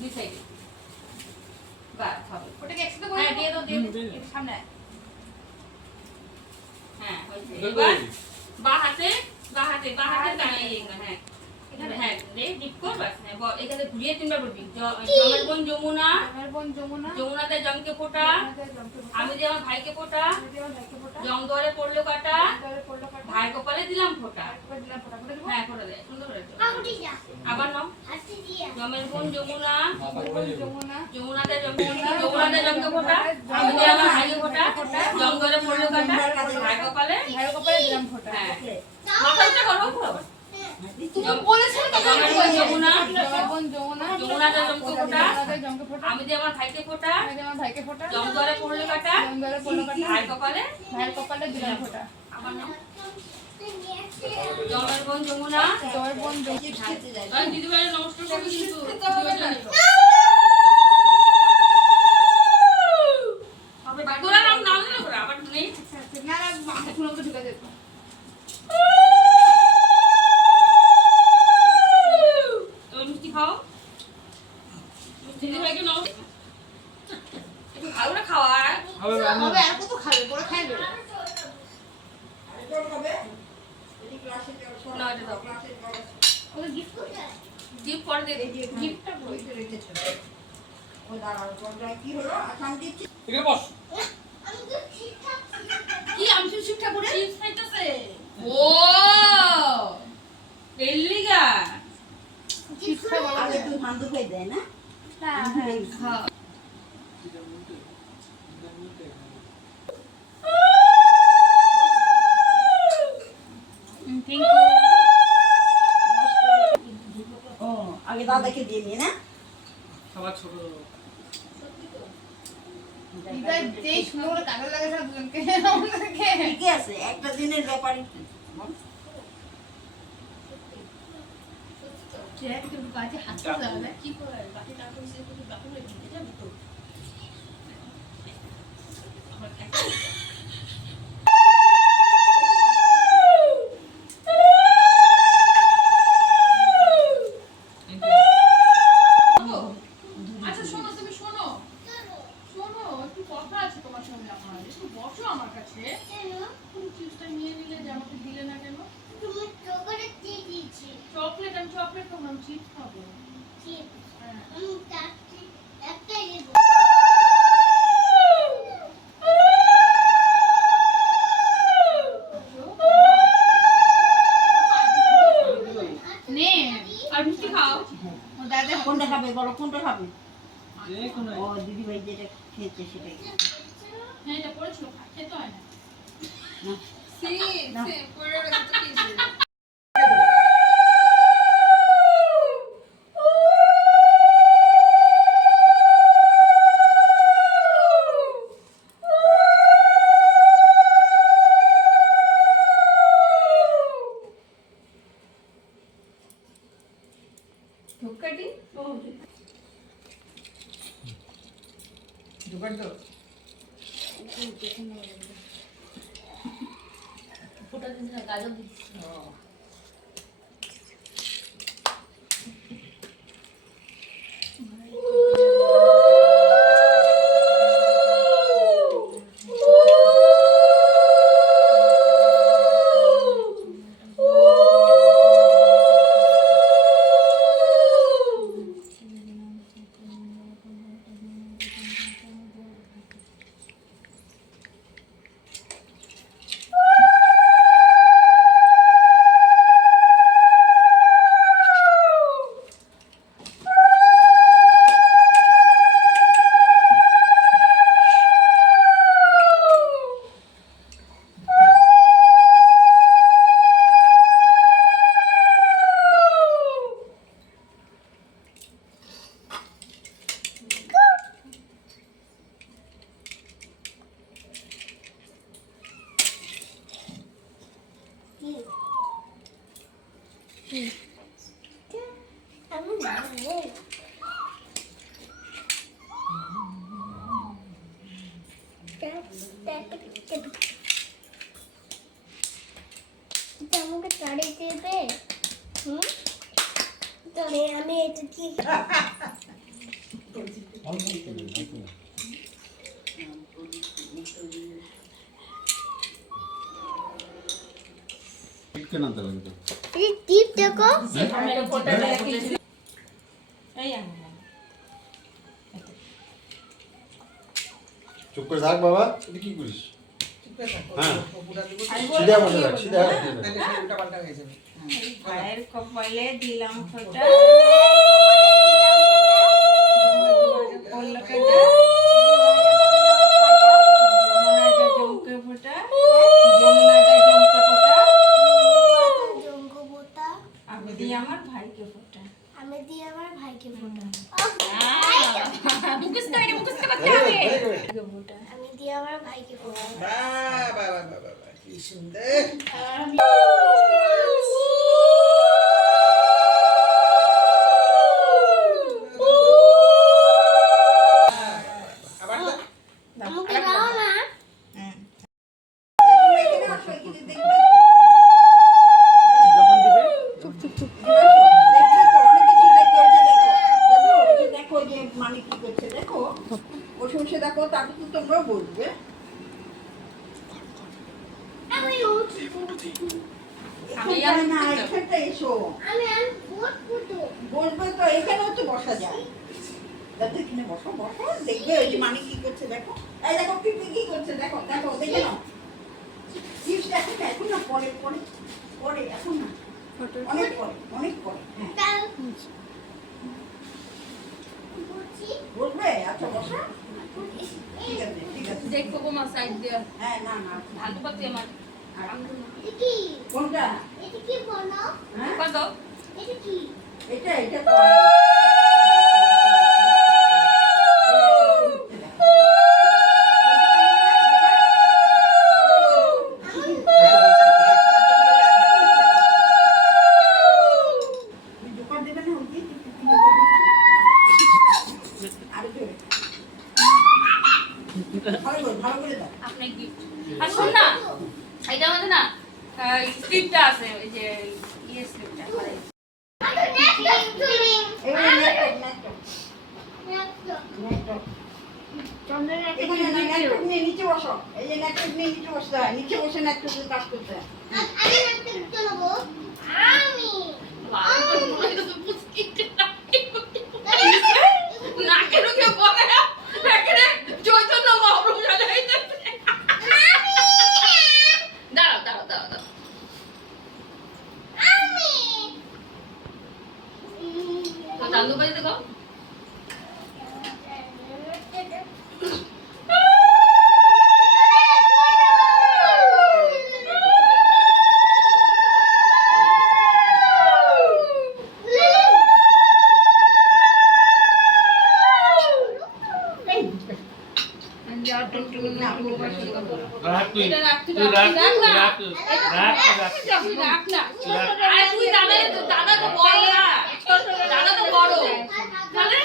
দুই সাইডে বাস হবে। ওটাকে একসাথে করে দিয়ে দাও সামনে। হ্যাঁ হয়েছে। এবার বাঁ হাতে টানিয়ে হ্যাঁ এখানে হ্যাঁ রে ডিপ কর বাস। হ্যাঁ এখানে ঘুরিয়ে তিনবার বলবি। জমের বোন যমুনা, যমুনাতে জমকে ফোঁটা, আমি দিয়ে আমার ভাইকে ফোঁটা, জম দুয়ারে পড়লো কাটা, ভাই কপালে দিলাম ফোঁটা। হ্যাঁ ফোঁটা দে সুন্দর করে। আবার নাও। জমের বোন যমুনা, যমুনাতে জমকে ফোঁটা, আমি দিয়ে আমার ভাইকে ফোঁটা, জম দুয়ারে পড়লো কাটা, ভাই কপালে দিলাম ফোঁটা। হ্যাঁ মাথাটা করো। আমি দিয়ে আমার ভাইকে ফোঁটা, জম দুয়ারে পড়লো কাটা, ভাই কপালে দিলাম ফোঁটা। জমের বোন যমুনা, দিদিভাই নমস্কার করবি কিন্তু তোরা নাম নাম না করে আবার নেই না না মাথা খুলে তো ঢুকে যেত। মিষ্টি খাও। দিদিভাইকে নাও একটু ভালো করে খাওয়া হবে আর কত খাবে পরে খাইবে। না এটা দাও ওকে গিফট করতে গিফট করে দে। গিফটটা বইতে রেখেছো। ও দাঁড়াও কোনটা কি হলো আসাম দিচ্ছি এখানে বস। কি আমি তো শিক্ষা করে চিপস খাইতেছে। ও এলিগা শিক্ষা বলা আগে তুই ভান্দু খাই দেয় না হ্যাঁ হ্যাঁ থ্যাংক ইউ। ও আগে দাদাকে দিয়ে নিয়ে না সবার ছোট এটা যেই সুন্দর কাজে লাগে না দুজনকে আমাদেরকে ঠিকই আছে একটা দিনের ব্যাপারই একটু কাজে হাত লাগাবে কি করে বাকি টাকা পয়সা একটু বাকি হয়ে দিতে যাবে তো আমার আচ্ছা শোনো তুমি শোনো একটু কথা আছে তোমার সঙ্গে আমার একটু বসো আমার কাছে তুমি চিপসটা নিয়ে নিলে যে আমাকে দিলে না কেন? চকলেট আমি চকলেট খাবো আমি চিপস খাবো। নে আর মিষ্টি খাও। ও দাদা কোনটা খাবে বলো কোনটা খাবে যে কোনো ও দিদি ভাই যেটা খেয়েছে সেটাই হ্যাঁ এটা পড়েছিল খেতে হয় না। না পড়ে গেছে কি ধূপকাঠি দোকান তো ফোটা দিচ্ছি না গাজর দিচ্ছি। আমাকে তাড়িয়ে দেবে আমি এটা কি কেন আনতে লাগে তো? এই টিপ দেখো চুপ করে থাক বাবা, তুই কি করিস? হ্যাঁ, সিধা বসে থাক, সিধা ভাইয়ের কপালে দিলাম ফোঁটা যমুনা জমকে ফোঁটা জঙ্গ বোতা আমি দিই আমার ভাইকে ফোঁটা আমি দিয়ে আমার ভাইকে ফোটা মুখস্থ করতে হবে ফোঁটা আমি দিয়ে আমার ভাইকে ফোটা কি সুন্দর। আবার দাও। আমাকে দাও না যখন দিবে দেখো যে মানে কি করছে দেখো বসে বসে দেখো তারপর তো তোমরাও বলবে আমি আমি এখানটায় না এখানটা এসো আমি ভোট ফুটো বসবে তো এখানেও তো বসা যায় দেখো এখানে বসো বসো দেখবে ওই যে মানে কি করছে দেখো এই দেখো পিপি কি করছে দেখো দেখো দেখে নাও চিপস দেখো এখন না পরে পরে পরে এখন না অনেক পরে হ্যাঁ কাল বুঝি বলবে আচ্ছা বসো ঠিক আছে ঠিক আছে দেখবো তোমার সাইড দিয়ে হ্যাঁ না না আলু পাতি আমার এটা কি কোনটা এটা কি বলো হ্যাঁ কত এটা কি এটা দোকান দেবে না ওই আরো জোরে ভালো করে দাও আপনি গিফট আর শোন না এটা আমাদের না স্ক্রিপ্টটা আছে ওই যে ইয়ে স্ক্রিপ্টটা এবারে নেটওয়ার্ক এখানে না নেটওয়ার্ক নিয়ে নিচে বসো এই যে নেটওয়ার্ক নিয়ে নিচে বসতে হয় নিচে বসে নেটওয়ার্কের কাজ করতে হয় নাকের ওকে বলে নাকের চৈতন্য মহাপ্রভু সাজাইতে দাঁড়াও দাঁড়াও দাঁড়াও দাঁড়াও তো চান্দু বাজে দেখো রাখ তুই এটা রাখ তুই তুই রাখ রাখ না রাখ রাখ রাখ তুই রাখ না আরে তুই দাদা তো বড় না দাদা তো বড় তাহলে